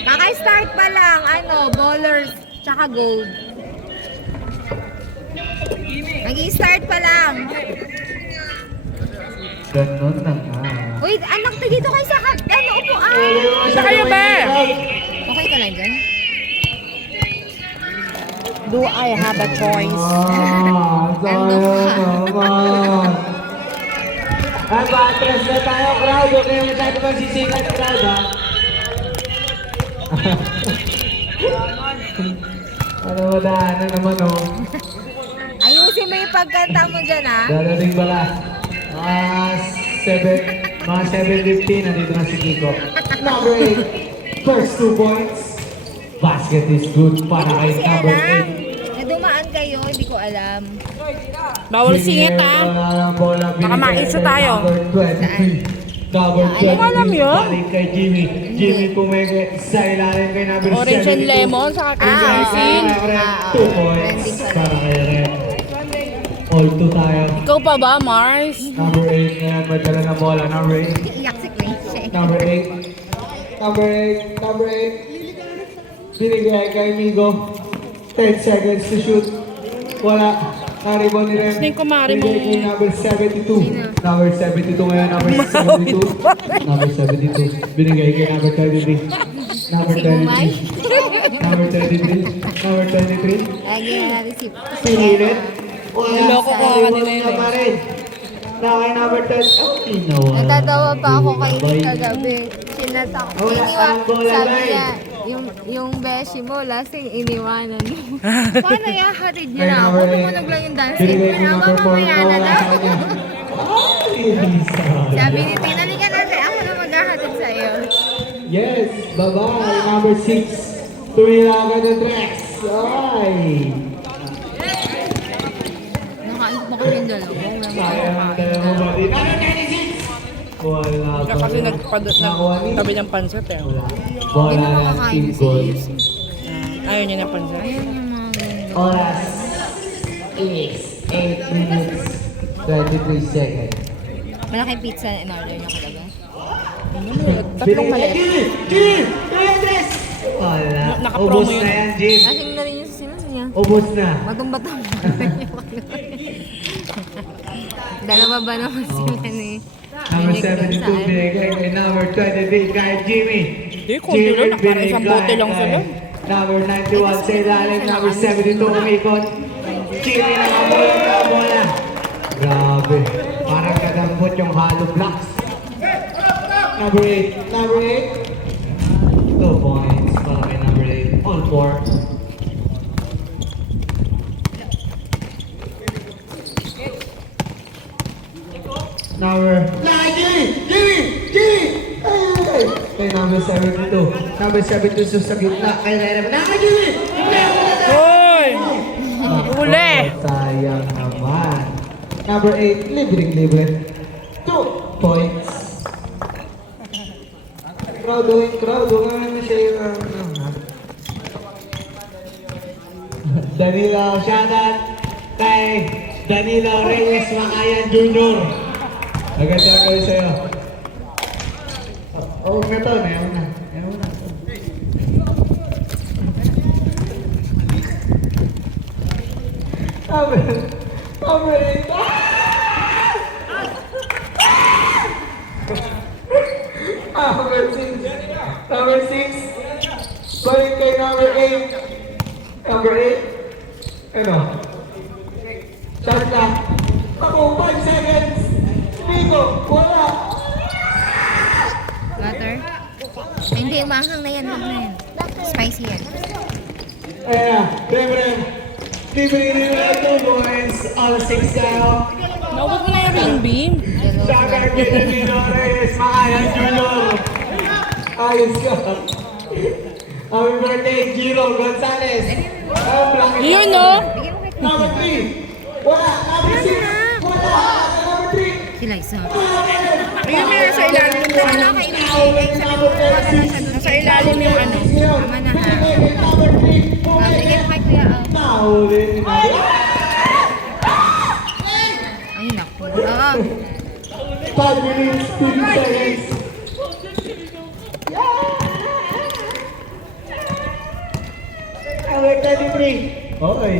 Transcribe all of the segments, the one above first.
Kaka-start pa lang, ballers, tsaka gold. Nag-i-start pa lang. Ganun na nga. Uy, anak, dito kayo sa upuan. Sa kayo ba? Okay ka lang dyan? Do I have a choice? Sayang naman. Atras na tayo, crowd. Huwag kayo masyado magsisikat, crowd, ha? Ano mo daanan naman, oh? Ayusin mo yung pagkanta mo dyan, ha? Dadating pala. Mga 7:15, nandito na si Kiko. Number 8, first 2 points. Basket is good para kay Kasi number alam, 8. na dumaan kayo, hindi ko alam. Bawal singit ah. Baka maisa tayo. Number Hindi ko alam yun. Balik kay Jimmy. Jimmy pumege sa ilalim kay number 7. Orange and lemon, saka crimson. 2 points para kay Ren. All 2 tayo. Ikaw pa ba, Mars? Number 8 ngayon, may dala na bola. Number 8. Iyak si Crazy. Number 8. Number 8. Number 8. Binigay kay Migo. 10 seconds to shoot. Wala. Naribon ni Ren. Sino yung kumari mo? Binigay kay number 72. Number 72 ngayon. Number 72. Number 72. Binigay kay number 33. Number Si Umay. 33. Number 33. Number 23. Lagi na natin si Pinilit. Wala. Niloko ko Naribon kanina yun na eh. pa rin. Na kay number 10. Oh, inawa. Natatawa pa ako kay Bay. kagabi. Sinata ko. Wala, ang bola, Sabi Bay. niya, yung beshi mo, lasing iniwanan mo. Paano ihahatid niya Kay na ako? number Tumunog lang yung dancing. Binigay kay Kaya number 4 mamaya na na wala daw. sa kanya. Ay, sayang. Sabi ni Tina, halika natin. Ako na maghahatid sa'yo. Yes, bye-bye. Number 6. Tumila agad ang Drex. Ay. Nakain pa kami yung dalawa. Sayang ang dalawa ba din? Number 26. Wala Siya pa kasi rin. Nakuha ni- nagtabi ng pansit eh. Wala. Hindi Bola na ng makakain team si goal. Ayaw niya ng pansit. Ayun yung mga ganyan. Oras is 8 minutes 23 seconds. Malaki pizza in order niya kalaga. Tatlong maliit. Jimmy! Jimmy! Kaya Drex! Wala. Naka-promo Ubus yun. na yan, Jim. Lasing na rin yung sinas niya. Ubus na. Matumbatang. Dalawa ba naman sila ni? Number 72 binigay kay number 23 kay Jimmy. Hindi, konti lang. Parang isang bote lang sila. Number 91 sa ilalim. Number 72 umikot. Jimmy nakabola na bola. Grabe. Parang kadampot yung hollow blocks. Number 8. Number 8. 2 points para kay number 8. All 4. Number Jimmy! Ay! Kay number 72. Number 72 sa gitna. Kay number Jimmy! Hoy! Uli! Sayang naman. Number 8, libre. 2 points. Crowd. Huwag naman siya yung... Danilo, shoutout kay Danilo Reyes Makayan Jr. Maganda kayo sa'yo. Oo na to, meron na. Number 8. Number 6. Balik kay number 8. Number 8. Ano? Shot na. Ako, 5 seconds. Bigo, wala. Water? Ay, hindi, umanghang na yan. Spicy yan. Ayan, Rem. Libre na 2 points. All 6 tayo. Naubos mo na yung ring beam. Shoutout kay Danilo Reyes Makayan Jr. Ayos ka. Happy birthday, Giro Gonzalez. Yun no? Bigyan mo kay Number 3. Wala. Number 6. Wala. Number 3. Sila isa. Ayun mo nasa ilalim yung ano. Nasa ilalim yung ano. Tama na ha. Number 3. Bigyan mo kay Kuya Al. Nahuli na. Ay, naku. Oo. 5 minutes, 50 seconds. Number 33. Okay.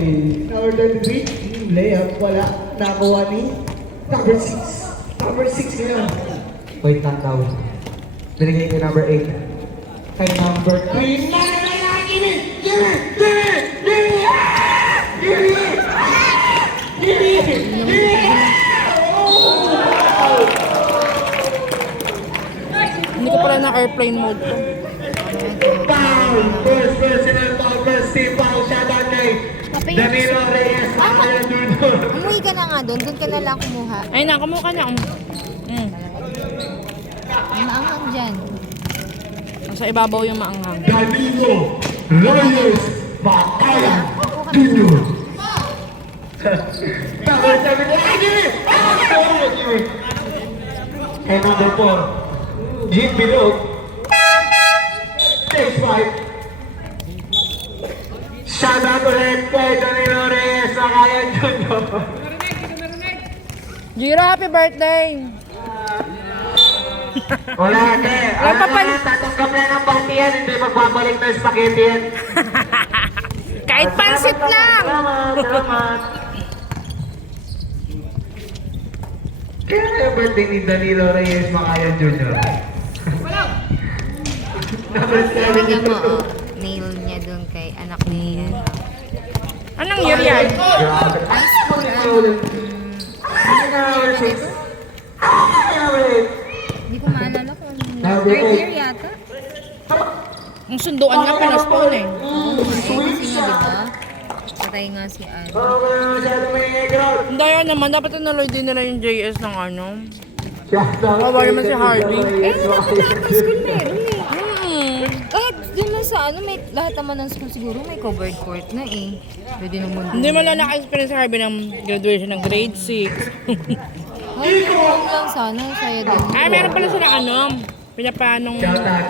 Number 33. Layup wala. Nakuha ni number 6. Number 6 ngayon. Wait lang daw. Binigay kay number 8. Kay number 3. Give me! Give me! Give me! Give me! Give me! Give me! Give me! Hindi ko pala na airplane mode to. Foul! First personal foul, first team foul, shot out kay Danilo Reyes, Makaya Junior. Umuwi ka na nga doon. Doon ka na lang kumuha. Ay na, kumuha ka na. Ang maanghang dyan. Sa ibabaw yung maanghang. Danilo Reyes, Makaya Junior. Number 7, ay, give me! Give me! Kay number 4, Jean Bilog. Takes 5. Shout out ulit kay Danilo Reyes, Makaya Junior. Jiro, happy birthday! Wala ate, Wala pa pa- tatanggap na ng bati yan, hindi magbabalik ng spaghetti yan. Kahit pansit lang! Salamat. Kaya nga yung birthday ni Danilo Reyes, Makaya Junior. Number 7. Tingnan mo, oh. Nail niya doon kay anak ni... Anong year yan? Grabe. High school, Hindi ko maalala kung ano. Third year yata. Ang sunduan nga pinaspon eh. Kasi nga, diba? Patay nga si Anne. Hindi yan naman, dapat nanuloy din nila yung JS ng ano. Kawawa naman si Hardy. Eh, lahat ng school meron eh. Kahit dun lang sa ano, may, lahat naman ng school siguro may covered court na eh. Pwede naman. Hindi mo lang naka-experience si Harvey ng graduation ng grade 6. Ay, huwag lang sana, saya din. Ay, meron pala sila ano, pinapanong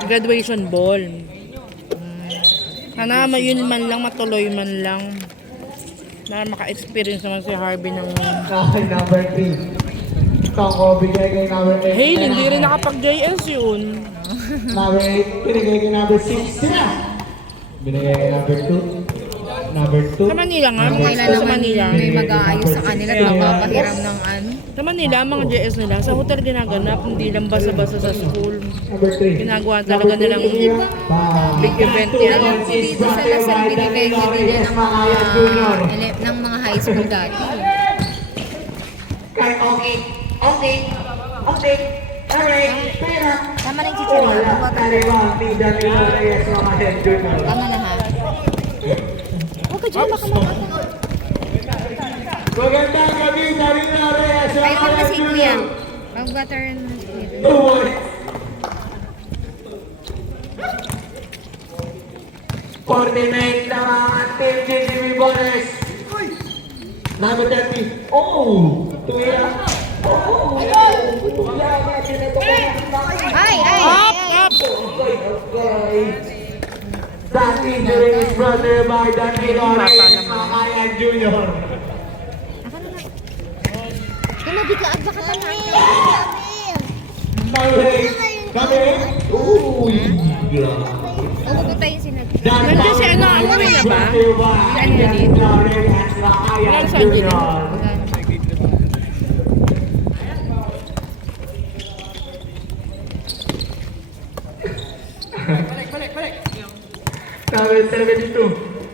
graduation ball. Sana yun man lang, matuloy man lang. Na maka-experience naman si Harvey ng... Okay, number 3. Toko, bigay kay number 8. Hey, hindi rin nakapag-JS yun. Number 8, binigay kay number 6. Sina? Binigay kay number 2. Number 2. Sa Manila nga, mga Kailan school sa naman Manila. may mag-aayos sa kanila at magpapahiram ng ano. Sa Manila, ang mga JS nila, sa hotel ginaganap, hindi lang basa-basa sa school. Number 3. Ginagawa talaga nilang big event yan. Alam ko dito sa Lasal, binibigay din yan ng mga high school dati. Kay okay. Okay. Okay. Alright. Pera. Tama na yung chichirya. Tama na ha. Huwag ka dyan, baka makata. Magandang gabi, Danilo Reyes. Kaya ka na si Kuya. Mag-water na si Kuya. 2 points. 49 lang ang team GTV bonus. Number 30. Oh! Tuya. Oh! Ay, ay! Up, up! That injury is brought to you by Danilo Reyes, Makaya Junior. Ako na lang. Kumabiglaan, baka tanahin. Number 8. Number 8. Ooh! Huwag tayo sinabi. Nandiyan si ano, umuwi na ba? Si Angeline? Wala si Angeline. Number 72.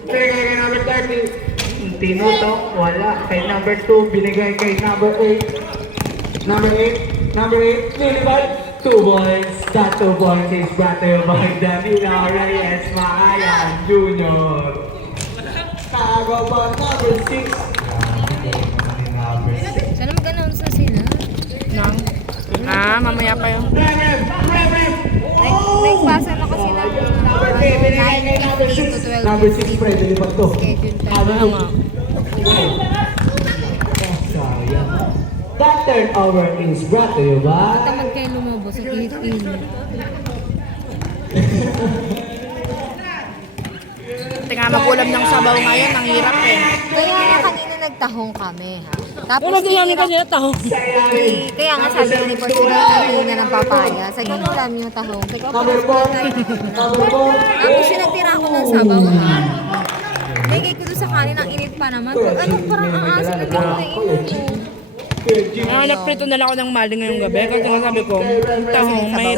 Binigay kay number 30. Tinuto, wala. Kay number 2, binigay kay number 8. Number 8. Number 8, Lilibal. 2 points. That 2 points is brought to you by Danilo Reyes, Makaya Junior. Tago pa, number 6. Sana mag-announce na sila. Nang? Mamaya pa yun. Nagpasa na kasi ng 9:15 to 12:15 Number 6, Fred, lilipat to. schedule time. Ano nga? Sayang. That turnover is brought to you by... Tamad kayo lumabas sa init-init. nga magulam ng sabaw ngayon, ang hirap eh. Kaya nga kanina nagtahong kami. Tapos Pero hindi namin kasi nataho. kaya nga sabi ni Portugal na na ng papaya. Sa ginulam yung tahong. Teka, Number 4. Number 4. tapos yung nagtira ko ng sabaw. Nagay ko doon sa kanin, ang init pa naman. Ano, parang ang asin na hindi ko nainom. Kaya nagprito na lang ako ng maling ngayong gabi. Kasi nga sabi ko, tahong may...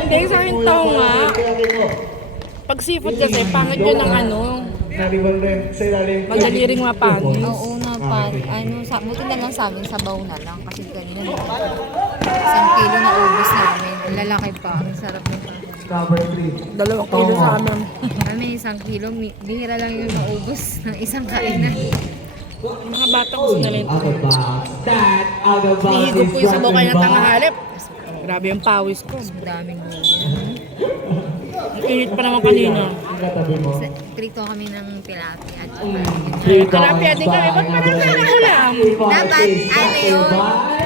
Hindi, sa akin tahong nga. Pag seafood kasi, pangit yun ng ano. Nalibang rin sa ilalim. Madali ring mapangit. Oo na pa. Buti na lang sa amin, sabaw na lang. Kasi kanina, 1 kilo na ubos namin. Ang lalaki pa. Ang sarap nito. Number 3. 2 kilo sa amin. Kami 1 kilo, bihira lang yung naubos ng isang kainan. Mga bata gusto nila yun. Out of bounds. That out of bounds Nahigop is ko yung sabaw kayo ng dropping tangahalip. Grabe yung pawis ko. Ang daming gulay. Ang init pa naman kanina. by- Katabi mo. Trito kami ng tilapia at Tilapia din kami. Ba't marami na ulam? dapat, ano yun,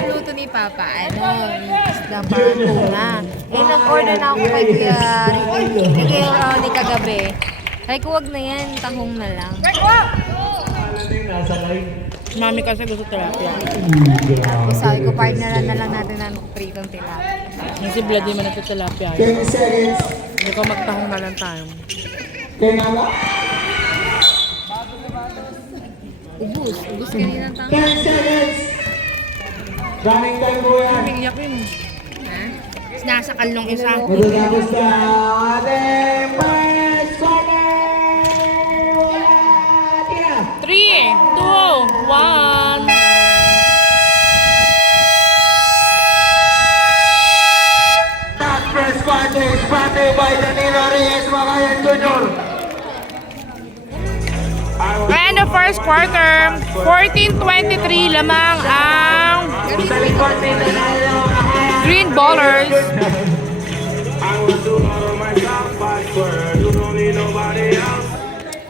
luto ni Papa, ano, isda parang tuna. Eh, nag-order na ako kay Kuya Ricky, kay Ronnie kagabi. Sabi ko, wag na yan, tahong na lang. Nasa line. Mami kasi gusto tilapia. Tapos sabi ko, partneran na lang natin ng pritong tilapia. Yung si Vlad di man nagtitilapia. 10 seconds. Hindi ko magtahong na lang tayo. Kaya nga. Ubus kanina ng tahong. 10 seconds. Running time po yan. Iyak yun. Ha? Sinasakal nung isa. Matatapos na ating first quarter. Wala tira. 3, 2, 1. That first quarter is brought to you by Danilo Reyes Magayan Jr. And the first quarter, 14-23 lamang ang Sa likod ni Danilo Magayan. Green Ballers.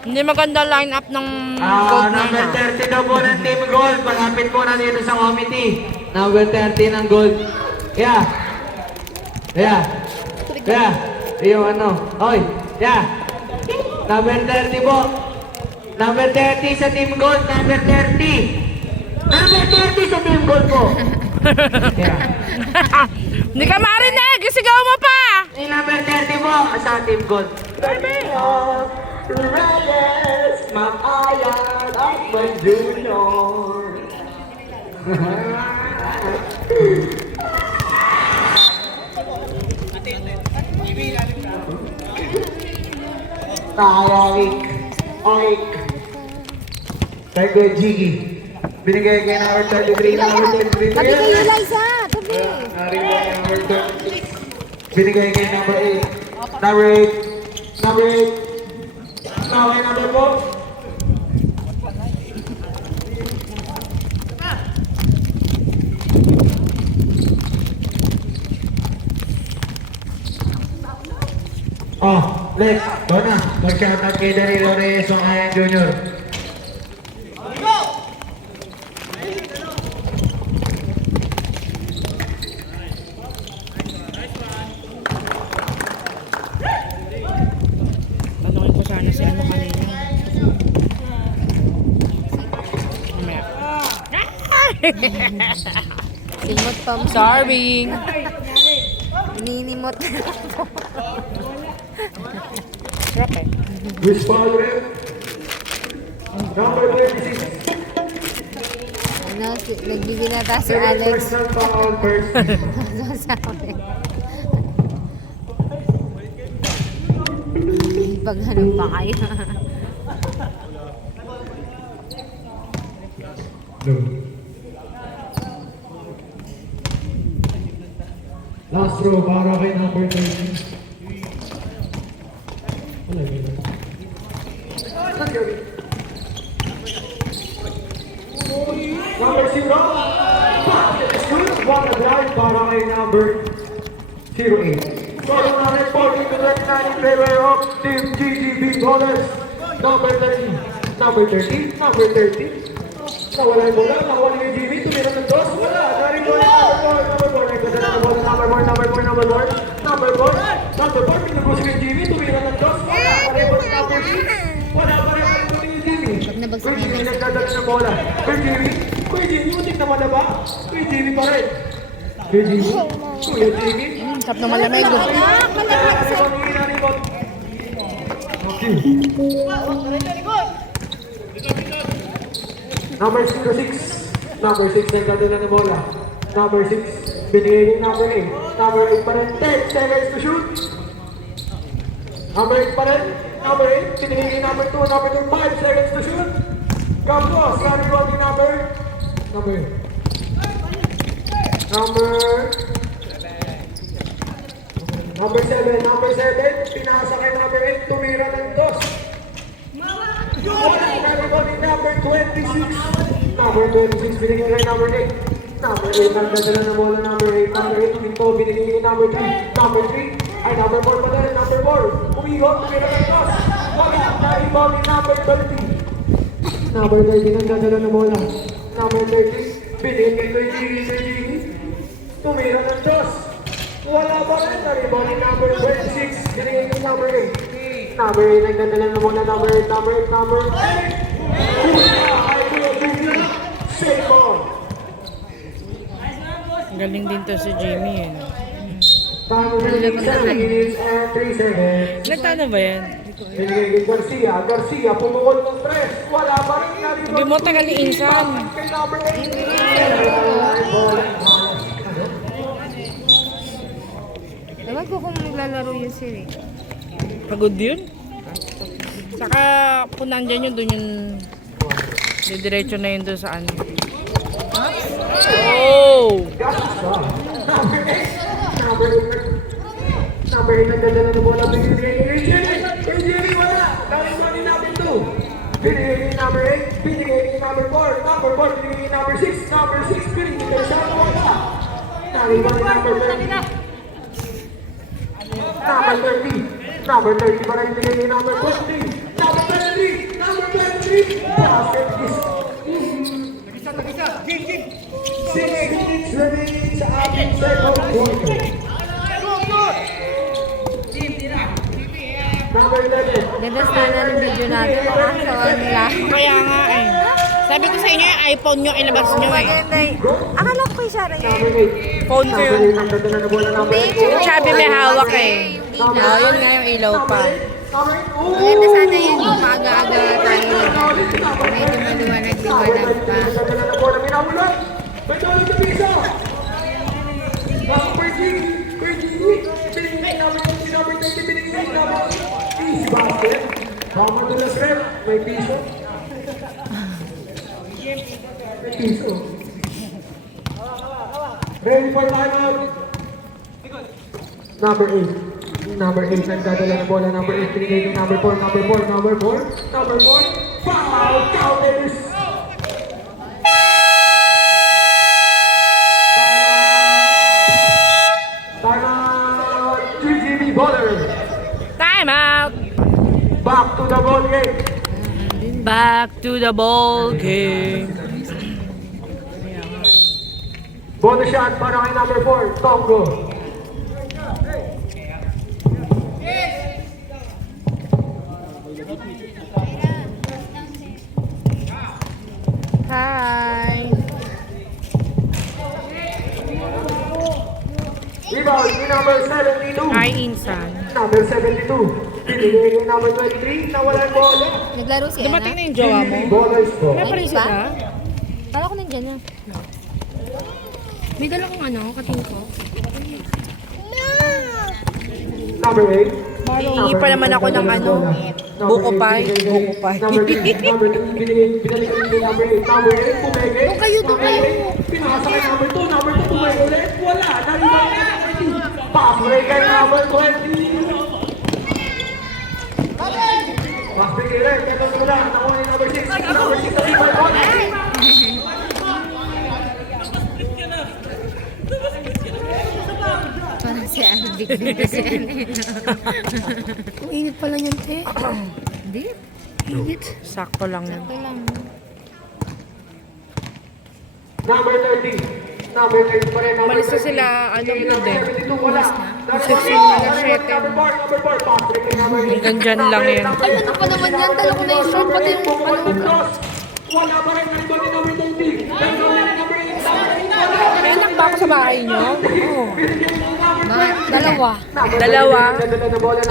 Hindi maganda line-up ng gold na Number yun. 30 daw po ng Team Gold. Malapit po na dito sa committee. Number 30 ng Gold. Yeah. Yeah. Yeah. Yung ano. Oy. Yeah. Number 30 po. Number 30 sa Team Gold. Number 30. Number 30 sa Team Gold po. Yeah. Hindi ka marinig! Isigaw mo pa! Yung number 30 po sa Team Gold. Reyes, Mag-ayan at Mag-junior. Oik. Oik. Kay Kuya Jiggy. Binigay kay number 33 na number 33. Tabi kayo, Liza! Tabi! Narinig kay number 36. Binigay kay number 8. Number 8. Number 8. Okay, number 4. Oh, next. Doon na. Mag-shoutout kay Danilo Reyes Magayan Jr. Tanungin ko sana si ano kanina. Mamaya. Simot pa mo. Sorry. Ninimot. Sarap eh. Which power? Number 26. Ano, nagbibinata si Alex. Foul first. Sasabi. Pag hanap pa kayo. Last row para kay number 13. Number 0. One drive para kay number 08. So, na reporting to that 9 in favor of Team GGB Ballers. Number 30. Number 30. Number 30. Nawala yung bola. Nawala yung GGB. Tumira ng dos. Wala. Narin bola. Number 4. Number 4. Number 4. Number 4. Number 4. Number 4. Pinagos yung GGB. Tumira ng dos. Wala. Narin bola. Number 6. Wala pa rin ang kuya Jimmy. Pag nabagsak Kuya niya, Jimmy nagdadala ng bola. Kuya Jimmy, muntik naman na ba? Kuya Jimmy pa rin. Kuya Jimmy. Tap na malamig. Okay. Number 6. Number 6 nagdadala ng bola. Number 6. Binigay ni number 8. Number 8 pa rin. 10 seconds to shoot. Number 8 pa rin. Number 8. Binigay ni number 2. Number 2. 5 seconds to shoot. Campos. Carry on ni number. Number 7. Number 7. Pinasa kay number 8. Tumira ng 2. Wala, carry on ni number 26. Number 26. Binigay kay number 8. Number 8, nagdadala ng bola, number 8. Number 8, ito, binigay ni number 3. Number 3, ay number 4 pa din, number 4. Umigot, tumira ng toss. Wala, na-rebound ni number 30. Number 30, nagdadala ng bola. Number 30, binigay kay Jimmy. Tumira ng toss. Wala pa rin, na-rebound ni number 26. Binigay ni number 8. Number 8, nagdadala ng bola, number 8. Number 8. Ay, Kuya Jimmy. Save ball. Galing din to si Jimmy eh. Time remaining 7 minutes and 3 seconds. Nagtano ba yan? Binigay kay Garcia. Garcia, pumukol ng press. Wala pa rin narito. Hindi mo tagal ni Insan. Kay number 8. Ewan ko kung maglalaro yun si Rick. Pagod yun. Saka kung nandyan yun, dun yung didiretso na yun dun sa ano. Oh! Number 8 nagdadala ng bola. Binigay kay Jerry. Kay Jerry, wala. Galing pa ni number 2. Binigay kay number 8. Binigay kay number 4. Number 4, binigay kay number 6. Number 6, binigay kay siya. Wala. Galing pa ni number 30. Number 30. Number 30 pa rin binigay kay number 23. Number 23. Number 23. Basket is 6 minutes remaining sa ating second quarter. Number 11. Ganda sana ng video natin. Nakakasawa nila. Kaya nga eh. Sabi ko sa inyo yung iPhone nyo, ilabas nyo eh. Maganda eh. Akala ko kay Sarah yun. Number 8. Phone ko yun. Number 8 ang dadala na bola. Number 8. Yung sabi may hawak eh. Yung ilaw. Yun nga yung ilaw pa. Number 8. Maganda sana yun. Maaga-aga tayo. Medyo maliwanag-liwanag pa. Dadala na bola. Minawulot. Badalog sa piso. Back for Gigi. For Gigi. Binigay number 20. Number 30. Binigay number 8. Easy basket. Rama Dulas Red. May piso. May piso. Ready for timeout. Number 8. Number 8 nagdadala ng bola. Number 8 binigay kay number 4. Number 4. Number 4. Number 4. Foul. Counters. Timeout. GGB Baller. Time out! Back to the ball game. Back to the ball game. Bonus shot para kay number 4. Tongo. Hi! Rebound ni number 72. Hi, Insan. Number 72. Binigay kay number 23. Nawalan bola. Naglaro si Dumating Ana? na yung jowa mo. GGB Ballers po. Wala pa rin sila. Kala ko nandiyan na. May dala kong ano, katingko. Number 8. Hihingi pa naman ako ng ano, buko pie. Buko pie. Number 8. Number 8. Binalikan kay number 8. Number 8. Pumege. Doon kayo, doon kayo. Pinasa kay number 2. Number 2. Pumege ulit. Wala. Narinig kay number 20. Pass break kay number 20. Pass break kay Red. Kaya ito muna. Nakuha ni number 6. Number 6 na si Barbon. Parang si Ana, big-big si Ana. Ang init pala niyan, te. Hindi. Init. Sakto lang yun. Ito lang. Number 30. Number 30 pa rin. Number Umalis na 30. sila, ano, Number hindi. 72, wala. Section mga 7. Hanggang dyan lang yan. Ay, ano pa naman yan? Dala ko na yung short, pati yung ano. Wala pa rin rebound ni number 20. May anak ba ako sa bahay niyo? Oo. Bakit? Dalawa. Dalawa.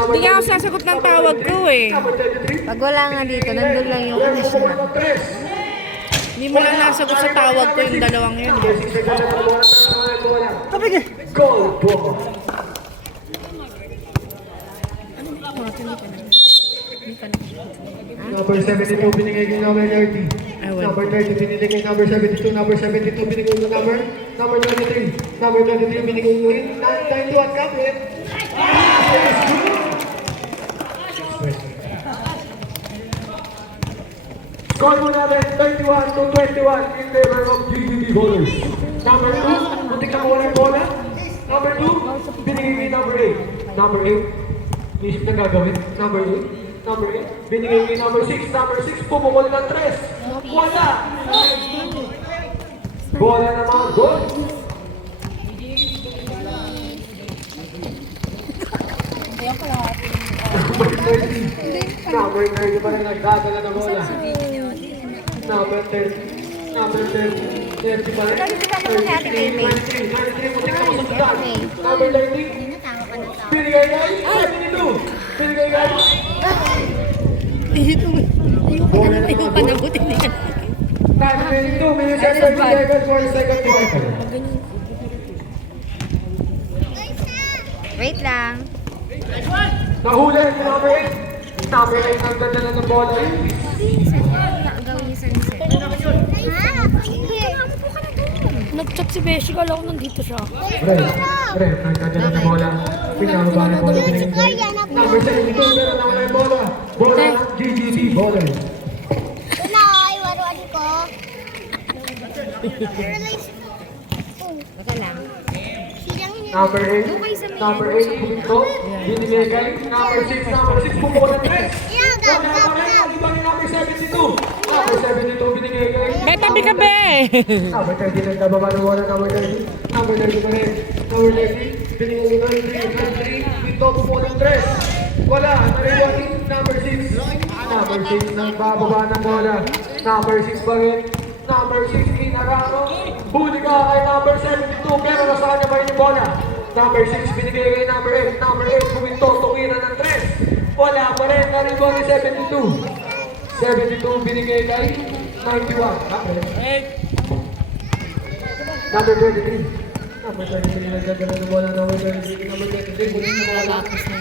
Hindi nga ako sasagot ng tawag ko eh. Pag wala nga dito, nandun lang yung conditioner. Hindi mo lang nasagot sa tawag ko yung dalawang yun. Goal ball. Number 72 binigay kay number 30. Number 30 binigay kay number 72. Number 72 binigay kay number 23. Number 23 binigay kay 91 kapit. Score mo natin 31 to 21 in favor of GGB bowlers. Number 2, muntik na mawala yung bola. Number 2, binigay kay number 8. Number 8, isip na gagawin. Number 8. Number 8, binigay kay number 6. Number 6, pumukul ng 3. Wala! Bola naman, goal! Number 30. Number 30 pa rin nagdadala ng bola. Number 30. Number 30. 30 pa rin. 33. 33, muntik na masundan. Number 30. Binigay kay 72. Binigay kay Ayun pa na buti na yan. 9:22 minutes and 30 seconds for the second quarter. Wait lang. Nahuli si number 8. Number 8 ang ganda na ng bola. Gawin niyo sa Nag-chat si Beshi, kala ko nandito siya. Pre, ang ganda na ng bola. Pinababa na bola. Number 72, meron na wala yung bola. Bola ng GGT bowler. Baka lang. Number 8, number 8, pumunto. Binigay kay number 6, number 6, pumukul ng 3. Number 72. Number 72, binigay kay Be, tabi ka be! number 30 na nababa ng bola, number 30. Number 30 pa rin. Number 30, binigay kay number 3. Dito, pumukul ng 3. Wala, nariwati, number 6. Number 6 nang bababa ng bola. Number 6 pa rin. Number 6, Inarano. Huli ka kay number 72, pero nasa kanya pa rin yung bola. Number 6, binigay kay number 8. Number 8, puminto, tuwiran ng 3. Wala pa rin, naribo ni 72. 72, binigay kay 91. Number 23. Number 23, nagdadala ng bola. Number 23, number 23, bulit na bola.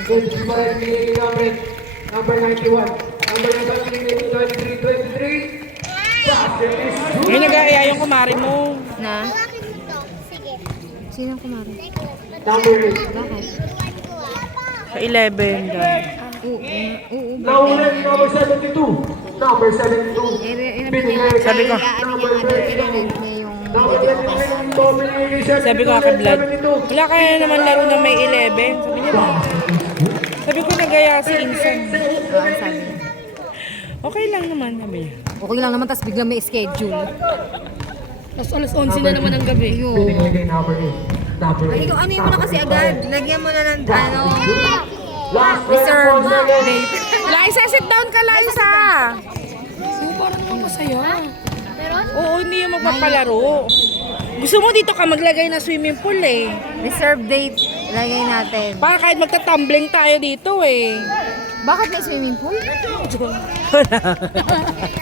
23 pa rin, binigay kay number 91. Number 91, binigay kay 23. Basket is good. Yung nag-aaya yung kumari mo. Na? Sino kumari? Number 8. Bakit? Sa 11 dahil. Oo. Nahuli ni number 72. Number 72. Binigay kay Sabi ko. number 22. niya yung Number 22, binigay kay 72. Sabi ko kay Vlad, wala kaya naman laro na may 11. Sabi niya, sabi ko nag-aya si Inson. ang sabi. Okay lang naman, sabi niya. Okay lang naman, tapos biglang may schedule. Tapos alas 11 na naman ang gabi. Binigay kay number 8. Number 8. Ay, kung ano mo na kasi agad. Lagyan mo na ng ano. Last Reserve 24 seconds. date. Liza, sit down ka, Liza! Oo, parang naman masaya. Oo, hindi yung magpapalaro. Gusto mo dito ka maglagay ng swimming pool eh. Reserve date. Lagay natin. Para kahit magta-tumbling tayo dito eh. Bakit may swimming pool?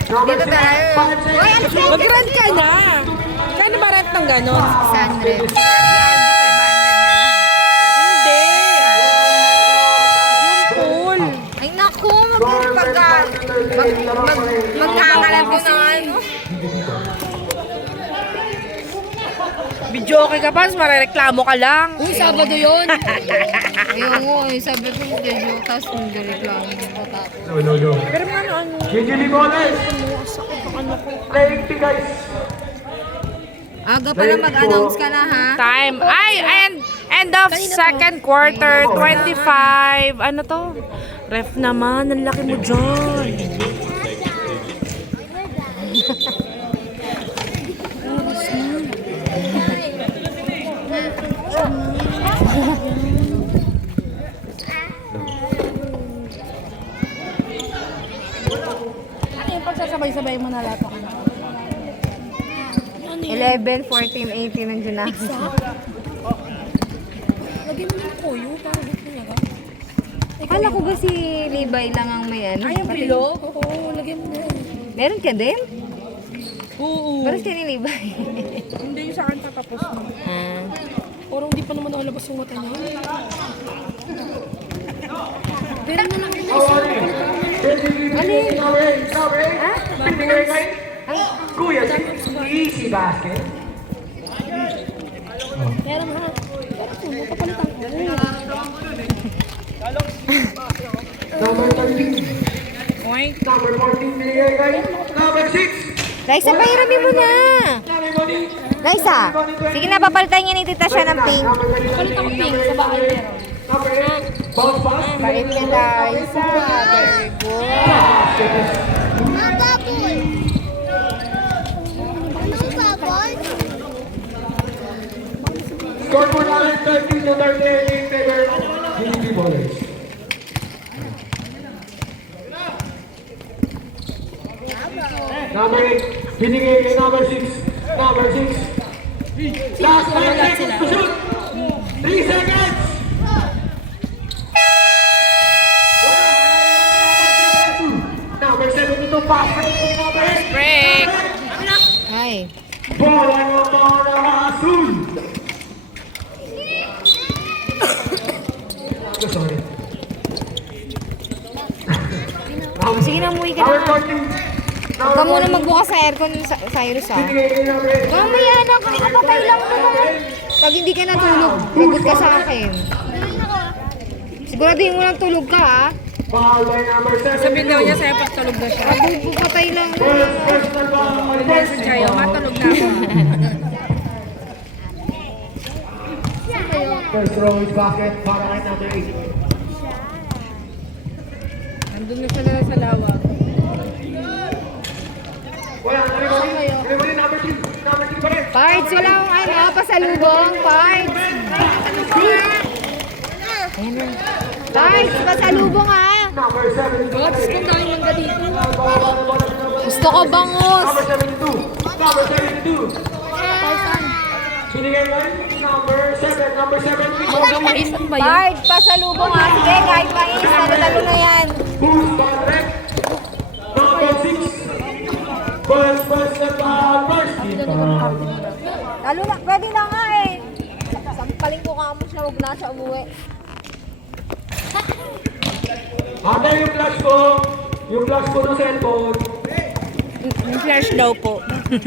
Number Dito 6. tayo. 5 seconds. Mag-rent ka na. Kano ba rent ng gano'n? 600. Hindi. Yung pool. Ay naku, magkakalat ko na ano. Video okay ka pa, marereklamo ka lang. Uy, Sabado yun. Ayun ko, sabi ko schedule, tapos hindi reklamo ko tapos. No. Pero ano, GGB bowlers. Playing to guys. Aga pala mag-announce ka na ha. time. Ay, end of second quarter, 25. Ano to? Ref naman, ang laki mo dyan. manalata ka na. Ano yun? 11, 14, 18, nandiyan na. Pizza? Lagyan mo ng koyo para gusto niya ka. Akala ko ba si Levi lang ang may ano? Ay, ang Pati- bilog? Oo, lagyan mo na. Meron ka din? Oo. Meron siya ni Levi. Hindi yung sa akin tatapos mo. Ah. Parang hindi pa naman nakalabas yung mata niya. Pero na lang yung Kuya, easy basket. Pero ha. Pero kapalitan ko. Number 13. Oy. Number 14, binigay kay number 6. Raisa, pahiramin mo na. Raisa, sige na, papalitan niya ni Tita siya ng pink. Palit ako pink sa bahay meron. Number 8, bounce pass. Bait niya, Raisa. Very good. Score po namin 13 to 38 in favor of UP Ballers. Number 8, binigay kay number 6. Number 6. Last 5 seconds to shoot. 3 seconds. Number 72, pass. Break. Ay. Bola ng mga asul. Sorry. Sige na, umuwi ka Number na. 14. Huwag ka muna magbukas sa aircon, Cyrus, ha? Binigay kay number 8. Mamaya na, kakapatay lang naman. Pag hindi ka natulog, lagot ka sa akin. Siguraduhin mo lang tulog ka, ha? Foul by number 7. Sabihin daw niya sa'yo pag tulog na siya. Pagpupatay lang. First personal foul. Si Chayo, matulog na ako. First throw is basket para kay number 8. Nandun na sila sa lawa. Wala, nalibali number 3. Number 3 pa rin. Pards, wala akong ano, pasalubong. Pards. Ayan na. Pards, pasalubong, ha? Number 7. Gods, kung dahil mangga dito. Gusto ko bangus. Number 72. Number 72. Binigay kay number 7. Number 7. Mainit ba yan? Pards, pasalubong, ha? Sige, kahit mainis, talo na yan. Boost correct. Number 6. First personal foul. First team foul. Talo na, pwede na nga, eh. Sampaling ko kamo siya, huwag na siya umuwi. Ate, yung flash ko. Yung flash ko ng cellphone. Yung flash daw po.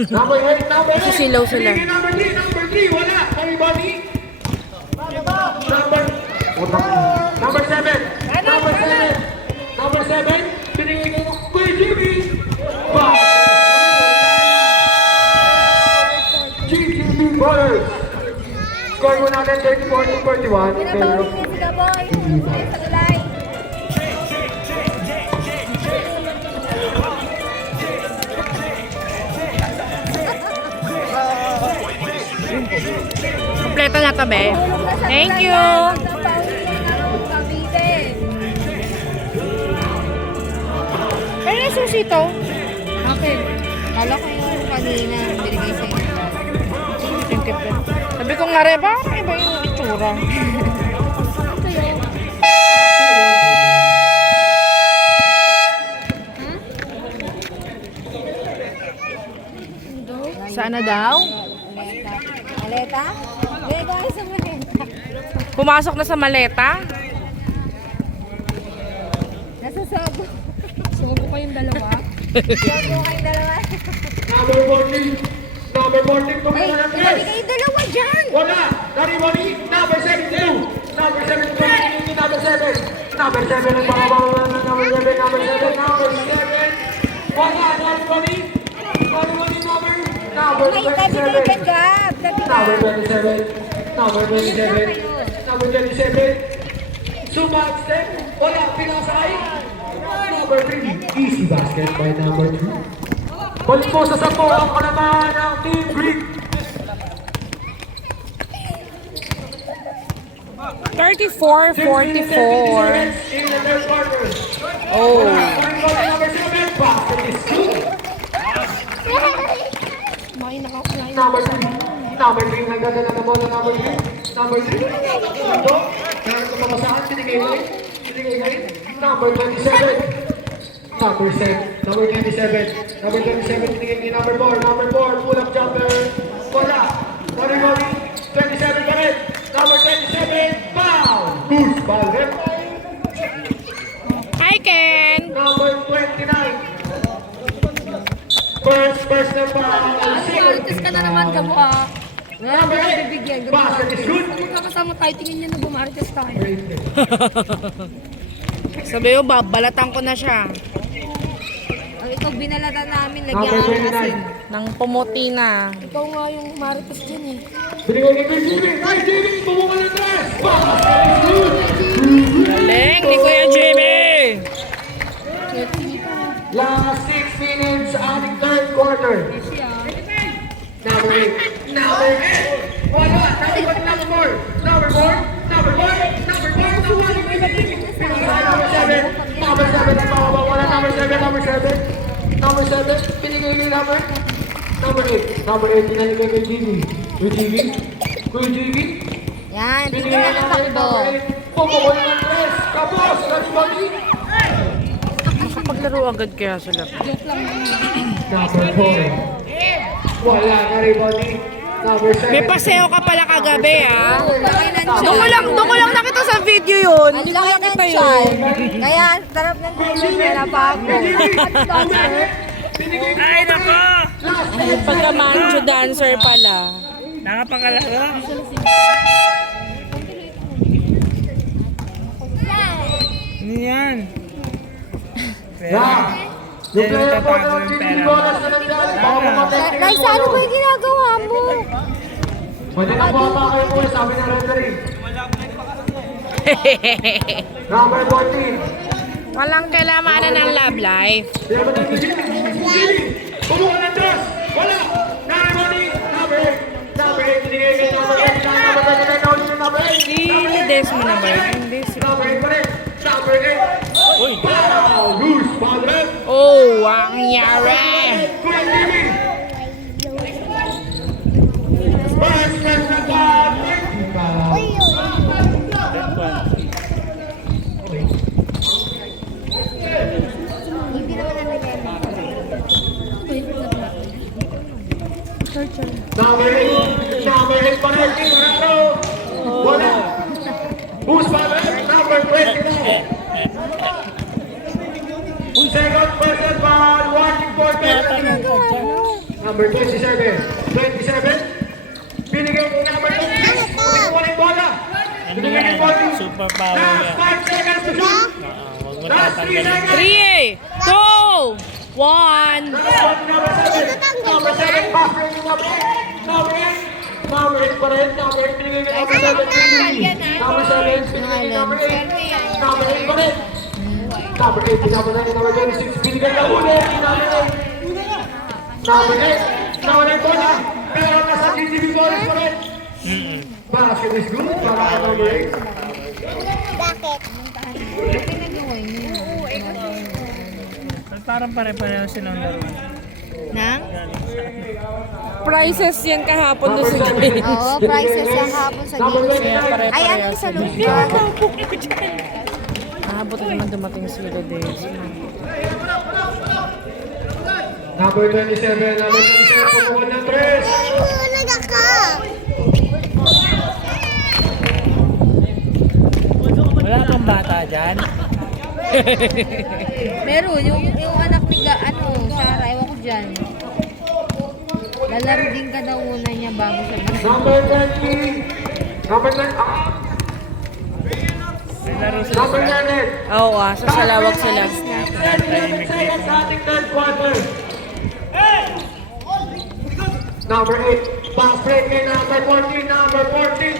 Number 8, number 8. Sisilaw sila. Binigay number 3, wala. Everybody. Number 7. Number 7. Number 7. Binigay kay Kuya Jimmy. GGB Ballers. Score mo natin 34-41. Pinatawin niya si Gaboy. Sa tulay. Kompleto na to, be. Thank you. Ano yung sushi to? Okay. Kala ko yung kanina binigay sa inyo. Sabi ko nga rin, parang iba yung itsura. Sana daw? Maleta? Bigay ko kayo sa maleta. Pumasok na sa maleta? Nasa sobo. Sumago pa yung dalawa. Sobo kayong dalawa. Number 14. Number 14. Kung Ay, ano hindi natin. kayo dalawa dyan. Wala! Everybody, number 72! Number 72, number 7! Number 7 ang pangabawang na number 7, number 7, number 7! Wala! Everybody! Everybody, number May tabi kayo 27! dyan, Gab. Tabi ka. Number 27! Number 27! Number 27! Sumat step! Wala! Pinasay! Number 3, easy basket by number 3. Balik po sa 10 ang kalaban ng Team Greek! 34-44. Oh. Number 7, basket is good. Number 3. Number 3, nagdadala na bola. Number 3. Number 3. Ito. Kaya ito mamasahan. Sinigay ko rin. Sinigay ko rin. Number 27. Number 7. Number 27. Number 27. Sinigay kay number 4. Number 4. Pull up jumper. Bola. Bola Gori. 27 pa rin. Number 27. Foul. Loose ball. Left. Hi, Ken! Number 29. First na foul. Marites ka na naman, Gabo ah. Number 8. Basket is good. Magkakasama tayo, tingin niya na bumarites tayo. Sabi ko, babalatan ko na siya. Oh, ito binalatan namin, Number lagyan ka ng asin. 29. Nang pumuti na. Ikaw nga yung marites dyan eh. Binigay kay Jimmy. Kay Jimmy. Bumukal ng tres. Basket is good. Galing ni Kuya Jimmy! Last 6 minutes ating third quarter. Number 8. Number 8. Wala. Number 4. Number 4. Number 4. Number 4. Number 7. Number 7. Wala. Number 7. Number 7. Number 7. Pinigay kay number 8. Number 8. Pinigay kay Jimmy. Kuya Jimmy. Kuya Jimmy. Yan, dito Pinigay na kay ang takbo. number 8. Pumukul ng tres. Tapos. Let's go. Paglaro agad kaya sila. Number 4. Wala na rebound. Number 7. May paseo ka pala kagabi, ah. Doon Doon ko lang nakita sa video yun. Ang Hindi ko laki ng nakita yun. tiyan. Kaya, sarap ng tiyan nila pa ako. Ay, nako! Pagka-mancho dancer pala. Nakapakalaro. Ano yan? Yeah. Yung player po ng Jimmy Bolas na nandyan. Baka mapapit. Raisa, ano ba yung ginagawa mo? Pwede na po ata kayo po, sabi ng referee. Number 14. Walang kailangan ng love life. Sino ba tayo si Jimmy? Jimmy! Pumuha ng dos! Wala! Number 14. Number 8. Number 8. Binigay kay number 8. Number 8. Number 8. Si Desmond na ba yun? Hindi. Number 8 pa rin. Number 8. Wow! Loose ball left. Oh, ang yari! Kuya Jimmy! First na ball. Hindi naman namin yan. Number 8. Number 8 pa rin. Timorano. Wala. Loose ball left. Number 20 now. Second person ball. Watching for number 27. 27. Binigay ko number 2. Binigay ko yung bola. Binigay yung bola. Super power Last yan. 5 seconds to shoot. Huwag mo Last 3 tatanggalin. seconds. 3, 2, 1. Number 7. Number 7. Pass rin yung number 8. Number 8. Number 8 pa rin. Number 8. Binigay kay number 7. Number 7. Binigay kay number 8. Number 8 pa rin. Number 8. Number 9. Number 26. Binigay kay ulit. Number 8. Number 8. Number 8 bola. Pero nasa GTV Bolas pa rin. Basket is good. Para kay number 8. Parang pare-pareho silang laro. Nang? Prizes yan kahapon doon sa gabi. Oo, prices yung hapon sa Number gilid. 29. Ay, ano yung sa loob? Nakabot naman dumating si Rodes. Number 27. Number 27. Pumuha ng 3. Wala pang bata dyan. Meron, yung anak ni Sarah, ewan ko dyan. Lalaro din ka daw muna niya bago siya Number 20. Number 20. Laro sila Number sa 9. Oo, sa salawag sila. 7 seconds ating third quarter. Number 8. Pass break kay number 14. Number 14.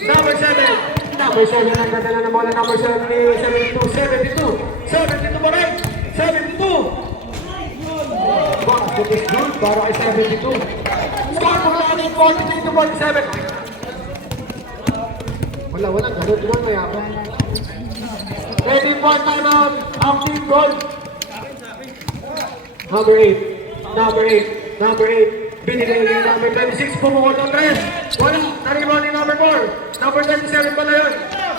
Number 7. Number 7 ang dadala ng bola. Number 72. 72. 72 pa rin. 72. Basket is good para kay 72. Score mo natin 43 to 47. Wala. Ganun mo mayabang. Ready for timeout. Ang team goal. Number 8. Number 8. Number 8. Binigay ni number 26. Pumukot ng 3. Wala. Na-rebound ni number 4. Number 37 pala yun.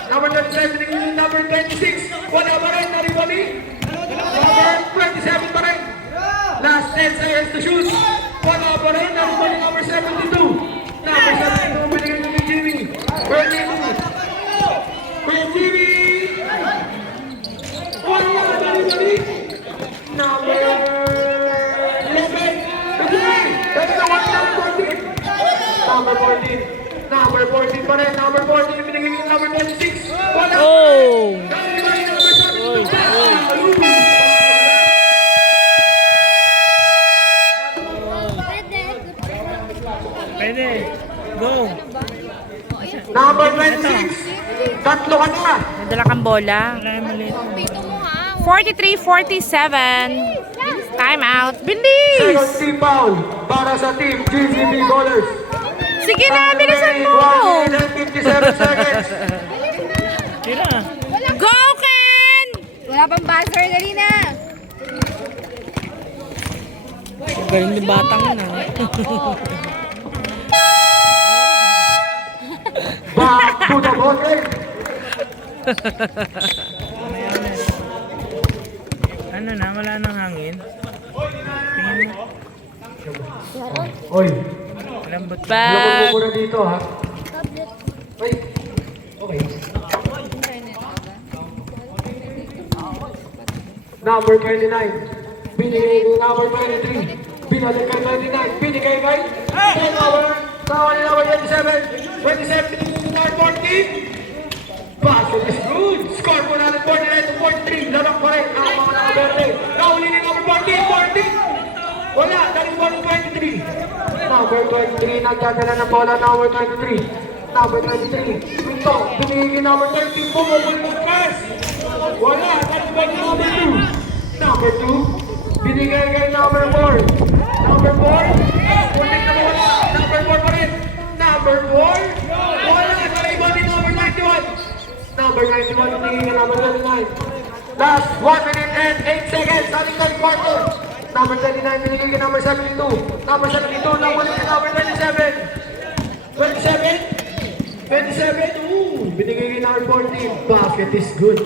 Number 37 binigay ni number 26. Wala pa rin. Na-rebound ni number 27 pa rin. Last 10 seconds to shoot. Wala pa rin. Na-rebound ni number 72. Number 72 binigay ni Jimmy. Kuya Jimmy. Wala. Na-rebound ni number 11. That's the one, number 14. Number 14. Number 14 pa rin. Number 14. Binigay ni number 26. Wala. Oh! Na-rebound ni number 72. Pwede. Go. Number 26. Tatlo ka na. Nadala kang bola. Wala maliit. 43-47. Time out. Second Bilis! team foul para sa team GCB Ballers. Sige na, bilisan mo! 1 minute and 57 seconds. Tira. Go, Ken! Wala pang buzzer, dali na. Galing yung batang yun, ah. Back to the ball game. Ano na, wala nang hangin. Tingin mo. Oy, Lambot. lakot mo Back. muna dito ha. Ay, okay. Number 29. Binigay ni number 23. Binalik kay 29. Binigay kay 10 over. Tawa ni number 27. 27 binigay ni number 14. Basket is good. Score po natin 49 to 43. Lamang pa rin ang mga nakaberde. Nauli ni number 14. 14. Wala. Daling ball 23. Number 23. Nagdadala ng bola. Number 23. Number 23. Ito. Binigay ni number 13. Bumubul ng pass. Wala. Daling ball number 2. Number 2. Binigay kay number 4. Number 4. Ulit na wala. Number 4 pa rin. Number 4. Wala. Daling ball ni number 91. Number 91, binigay ka number 29. Last 1 minute and 8 seconds. Ating third quarter. Number 29, binigay ka number 72. Number 72, nakulit ka number 27. 27? 27? Ooh, binigay ka number 14. Basket is good.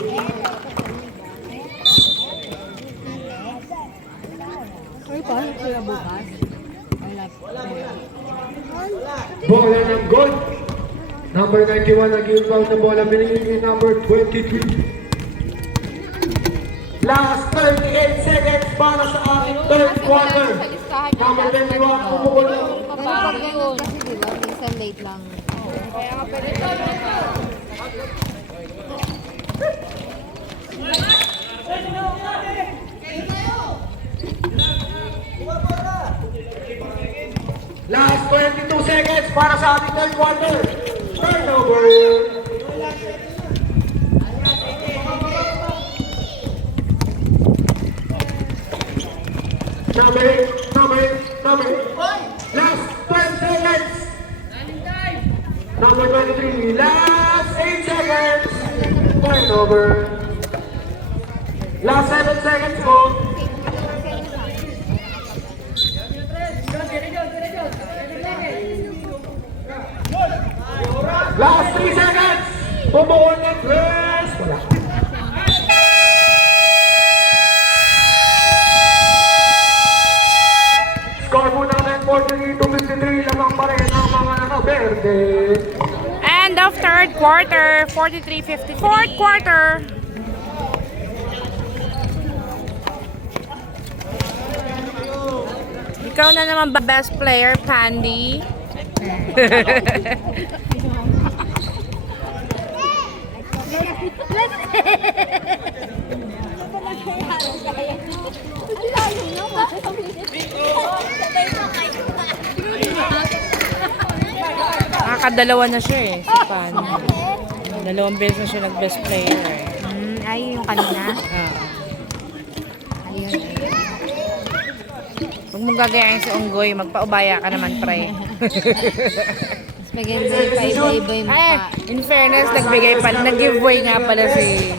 Bola ng goal. Number 91, nag-give out the bola, binigay ni number 23. Last 38 seconds para sa ating third quarter. Number 21, pumukul na. Kapag ganun kasi diba, minsan late lang. Last 22 seconds para sa ating third quarter. Turnover. Number 8. Last 10 seconds. Number 23. Last 8 seconds. Turnover. Last 7 seconds po. Last 3 seconds. Bumuon ng press. Wala. Score po natin 43-53. Lamang pa rin ang mga nakaberde. End of third quarter. 43-50. Fourth quarter. Ikaw na naman ba best player, Pandy? Nakakadalawa na siya eh, si Pan. Dalawang beses na siya nag-best player eh. Ay, yung kanina. Ah. Ayun. Huwag mong gagayain si Unggoy, magpaubaya ka naman, pre. Mas maganda yung paiba-iba yung Ay, mukha. in fairness, nagbigay pa, nag-giveaway nga pala si...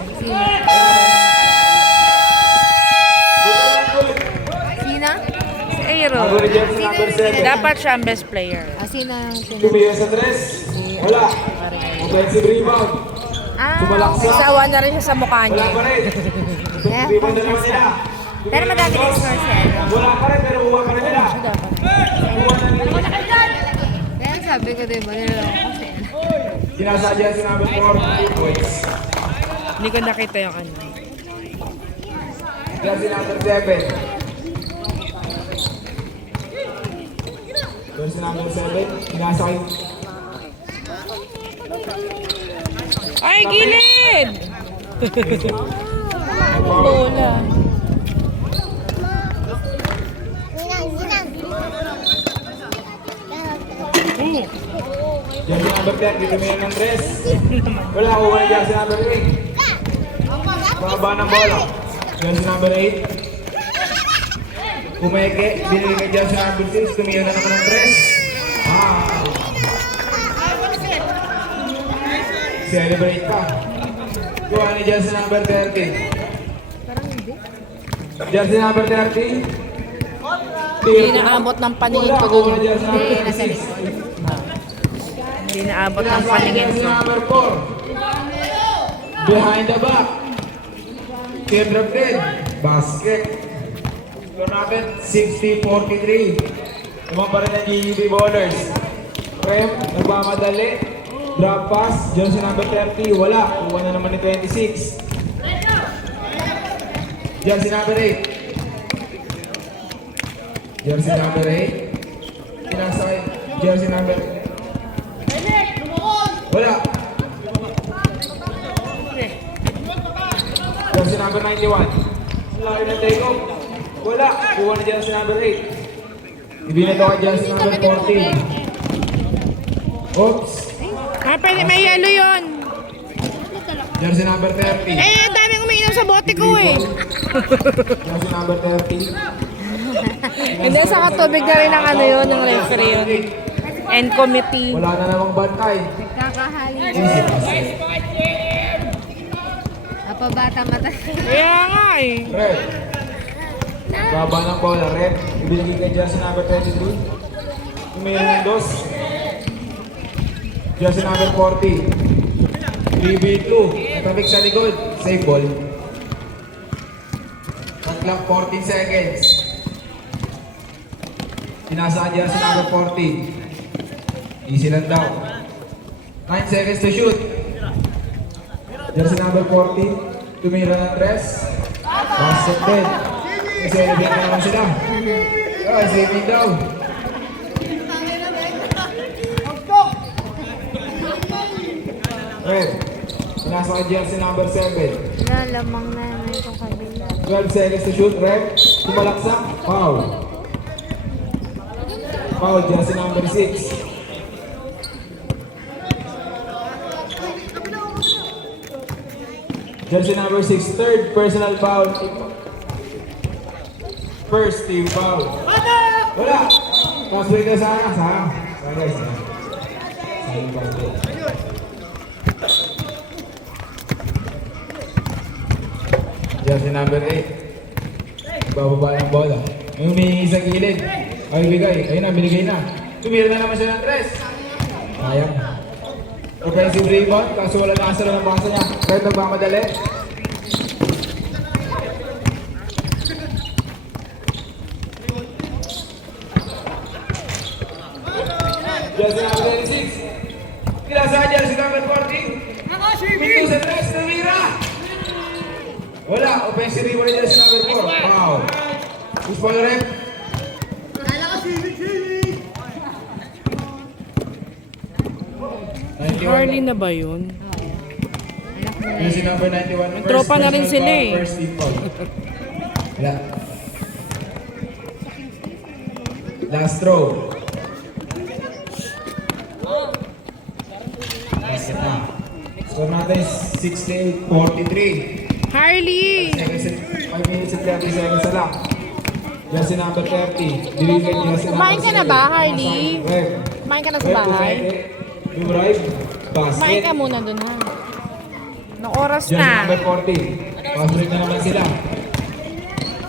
Sina? Si Number jersey number 7. Dapat siya ang best player. Sino ang Tumiyo sa tres. Wala. Offensive rebound. okay. Isawa na rin siya sa mukha Wala niya. pa rin. Yeah, Rebound na naman nila. Pero madami din score siya. Wala pa rin pero uwa pa rin nila. Uwa na nila. Kaya sabi ko diba, niloloko kasi. Sinasadya si number 4 points. Hindi ko nakita yung ano. Jersey number 7. Jersey number 7. Sinasakay. Ay, gilid! Bola. Jersey number 10. Dito may ng dress. Wala ko wala jersey number 8. Baba ng bola. Jersey number 8. Kumeke. Binili kay jersey number 6. Tumiyo na naman ng dress. Celebrate pa. Kuha ni jersey number 30. Jersey number 30. Hindi naabot ng paningin ko Kuha dun. jersey number 6. Hindi naabot ng paningin Jersey ko. number 4. Behind the back. Team drafted. Basket. Score natin 60-43. Naman pa rin ang GGB Ballers. Prem, nagmamadali. Drop pass. Jersey number 30. Wala. Kuha na naman ni 26. Jersey number 8. Jersey number 8. Pinasakay. Jersey number 8. Wala. Jersey number 91. Laki ng take-off. Wala. Kuha na jersey number 8. Ibinito kay jersey number 14. Oops. Ay, pwede, may yellow yun. Jersey number 30. Eh, ang daming umiinom sa bote ko eh. Jersey number 30. Hindi, sa katubig na rin ang ano yun, ng referee yun. And committee. Wala na namang bantay. Kakahali. Easy basket. Bata mata. Kaya nga eh. Red. Baba ng bola. Red. Ibinigay kay jersey number 23. Mayroon ng dos. Jersey number 40. 3v2. Tabik sa likod. Save ball. Clock 14 seconds. Pinasa jersey number 40. Easy lang daw. 9 seconds to shoot. Jersey number 40. Tumira ng dress. Basket din. Celebrate na naman sila. Saving daw. Red. Pinasa kay jersey number 7. Lalamang na yan itong kabila. 12 seconds to shoot. Red. Tumalaksak. Foul. Foul. Jersey number 6. Jersey number 6, third personal foul. First team foul. Wala! Pass break na sana. Sayang guys. Sayang basket. Jersey number 8. Bababa ng bola. May humihingi sa gilid. Ay, bigay. Ayun na, binigay na. Tumira na naman siya ng tres. Sayang. Offensive rebound, kaso wala na asal ng basa niya. Kahit nagmamadali. Jersey number 26. Kinasa jersey number 40. Minto sa tres, tumira. Wala, offensive rebound ni jersey number 4. Wow. Who's for the red? Harley na ba yun? Jersey number 91. Tropa na rin sila eh. First team foul. Yeah. Last throw. Basket na. Score natin 68-43. Harley! 5 minutes and 30 seconds na lang. Jersey number 30. Delivered jersey number Kumain ka na ba, 7. Harley? Web. Kumain ka na sa Web, bahay? Yung drive. Basket. Kumain ka muna dun ha. Nung oras Jersey na. number 40. Pass break na naman sila.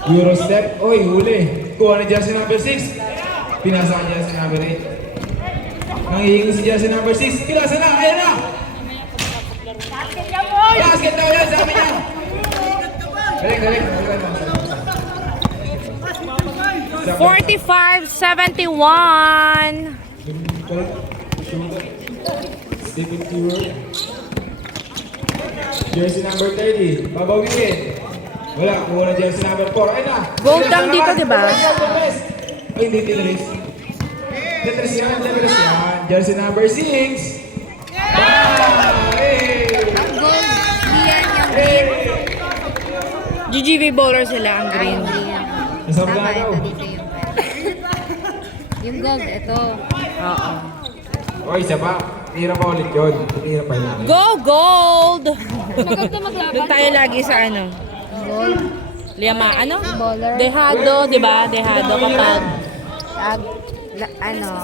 Euro step. Oy, huli. Kuha ni jersey number 6. Pinasa ka jersey number 8. Nangihingi si jersey number 6. Pinasa na! Ayan na! Basket daw yan! Sabi niya! Galing. 45-71. Stephen Stewart. Jersey number 30. Babawiin. Wala. Kuha na jersey number 4. Ayun na! Gold lang dito, di ba? Ay, hindi tinalis. Tetris yan. Jersey number 6. Ang gold, yan yung green. GGV bowler sila ang green. Nasab Tama, na daw. ito dito yung yung gold, ito. Oo. O, isa pa. Tira pa ulit yun. Tira pa yun. Go gold! Maganda maglaban. Doon tayo lagi sa ano? Gold, Ano? bowler. Dehado, di ba? Dehado kapag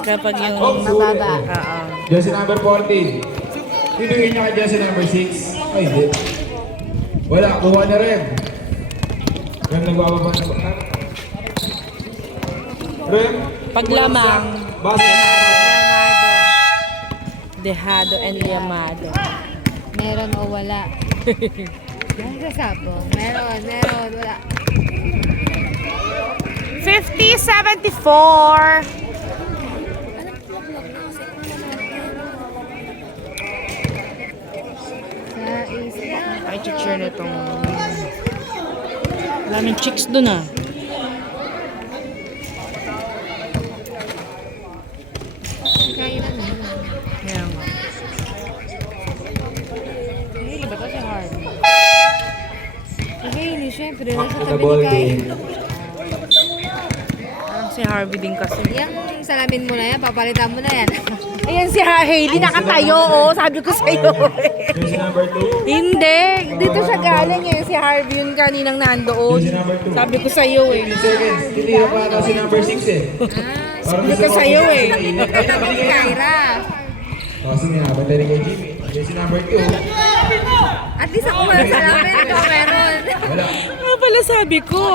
kapag yung mababa. Oo. Jersey number 14. Bibigyan niya kay jersey number 6. Ay, hindi. Wala. Kuha na rin. Rem, nagbababa na ba? Rem? Paglamang. Basket. Dehado and Liamado. Meron o wala. Meron sa sabong. Meron, wala. 50-74. Sa isla. Ay, cheer na itong... Daming chicks dun ah. Kaya na naman. Yan nga. Hey, ba ito si Harvey? Si Hailey, syempre, Back nasa to the tabi ball ni Kai. game. Parang si Harvey din kasi. Yung salamin mo na yan, papalitan mo na yan. Ayan si Hailey, nakatayo oh. Sabi ko sa'yo. Jersey number 2. Hindi. Dito siya galing eh. Si Harvey yun kaninang nandoon. Jersey number 2. Sabi ko sa'yo eh. 15 seconds. Titira pa ata si number 6 eh. Parang Sabi ko sa'yo eh. Katabi ni Kyra. Kasi nga, batay rin kay Jimmy. Jersey number 2. At least ako wala salamin, ikaw meron. Wala. Ano pala sabi ko?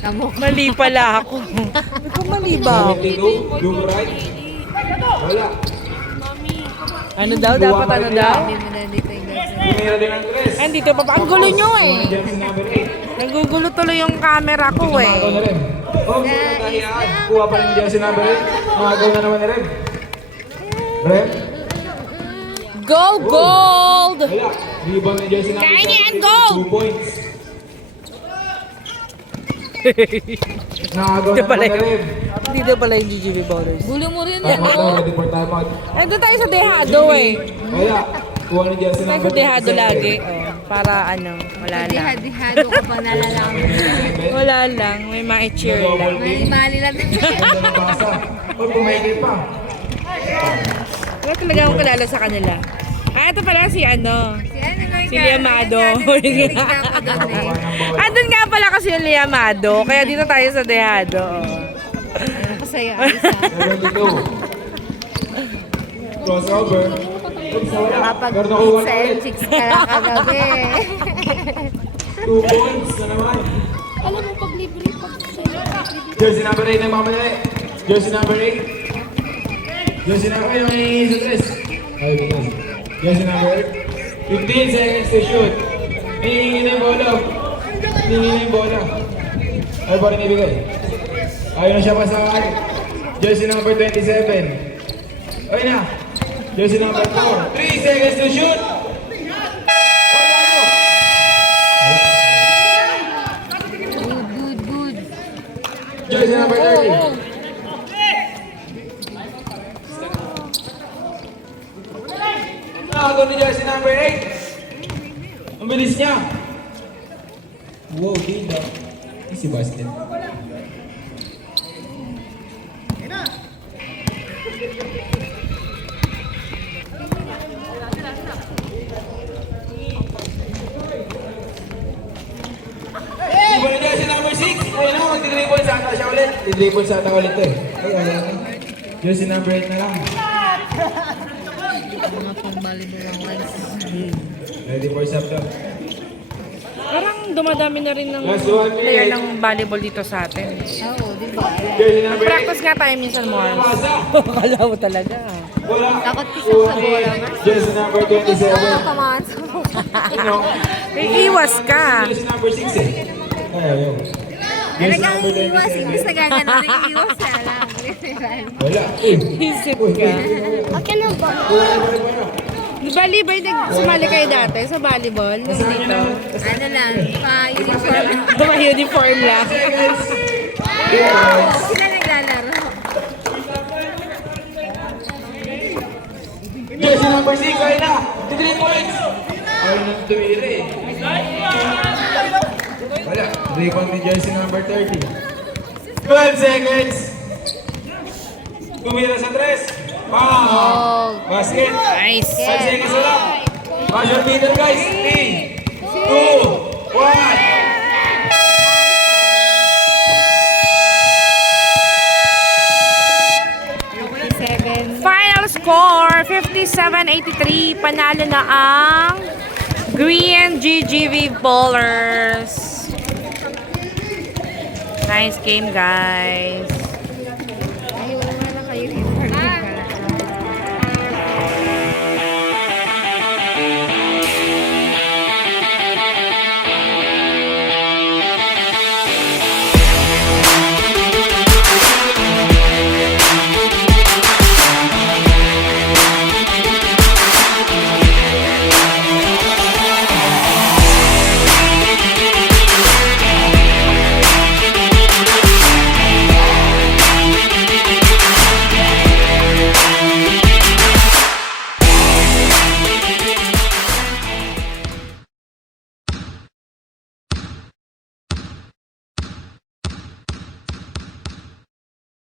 Kamok. Mali pala ako. Sabi ko mali ba? 72. Blue right. Wala. Ano daw? Dapat ano daw? Sabi mo na dito yung girls. Tumira din ang 3. Ay, dito pa. Ang gulo nyo eh. Jersey number 8. Nagugulo tuloy yung camera ko eh. Magaw na rin. Oh, kuha pa rin yung jersey number 8. Magaw na naman ni Rem. Rem? Go gold! Wala. Rebound ni jersey number 7. Kaya niyan, gold! 2 points. Nakagaw na Dito pala naman ni yun. Rem. Dito pala yung GGV bowlers. Gulo mo rin Time out daw, ready for time out. Ay, doon tayo sa Dehado eh. Wala. Kuha ni jersey Tayo number sa Dehado 27. lagi. Oh, para ano, wala lang. Dihado ko pa nalalaman. Wala lang. May ma-cheer lang. May mali lang. Ganda ng basa. Uy, pumigil pa. Wala talaga akong kilala sa kanila. Ah, ito pala si ano. Si ano na Si Liamado. eh. Andun nga pala kasi yung Liamado. Kaya dito tayo sa Dehado. Masaya. Isa. 72. Crossover. Isa wala. Kapag Pero nakuha pizza na and ulit. chicks ka lang kagabi. 2 points na naman. Alam mo, pag libre, pag sa'yo, Jersey number 8 na mamadali. Jersey number 8. Jersey number 8 ang nangyayari sa 3. Ay, bitas. Jersey number 8. 15 seconds to shoot. Hinihingi na yung bola. Hinihingi na yung bola. Ay, pa rin ibigay. Ayaw na siya pasakan. Jersey number 27. Ay na. Jersey number 4. 3 seconds to shoot. Good. Jersey number 30. Nakagaw ni jersey number 8. Ang bilis niya. Wow, Dinda. Easy basket. Iba ni jersey number 6. Ayun na, magti-dribble sa ata siya ulit. I-dribble sa ata ulit eh. Ay, ayaw na. Jersey number 8 na lang. Mga pang volleyball ang ones. Ready for subdown. Parang dumadami na rin ng Last 1 player minute. ng volleyball dito sa atin. Oo, di ba? Jersey number 8. Practice nga tayo minsan more. Akala mo talaga. Bola. Takot isa sa bola, Mars. Jersey number 27. Oo, kaman. Ano? Iiwas ka. Jersey number 6 eh. Ayun. Ano Jersey kang number iiwas? 27. Imbis na ganyan, ano yung iiwas na lang. Wala. Uy. Isip ka. Okay na ba? Volleyball, sumali kayo dati sa volleyball? Nung dito. Ano lang, pa-uniform. Uniform lang. Sila naglalaro. Jersey number 6. Ayun na. 3 points. Ayun na tumira eh. Wala. Rebound ni jersey number 30. 12 seconds. Tumira sa 3. Wow! Basket! Nice. 5 seconds na lang. Buzzer beater guys. 3, 2, 1. Final score, 57-83. Panalo na ang Green GGV Bowlers. Nice game, guys.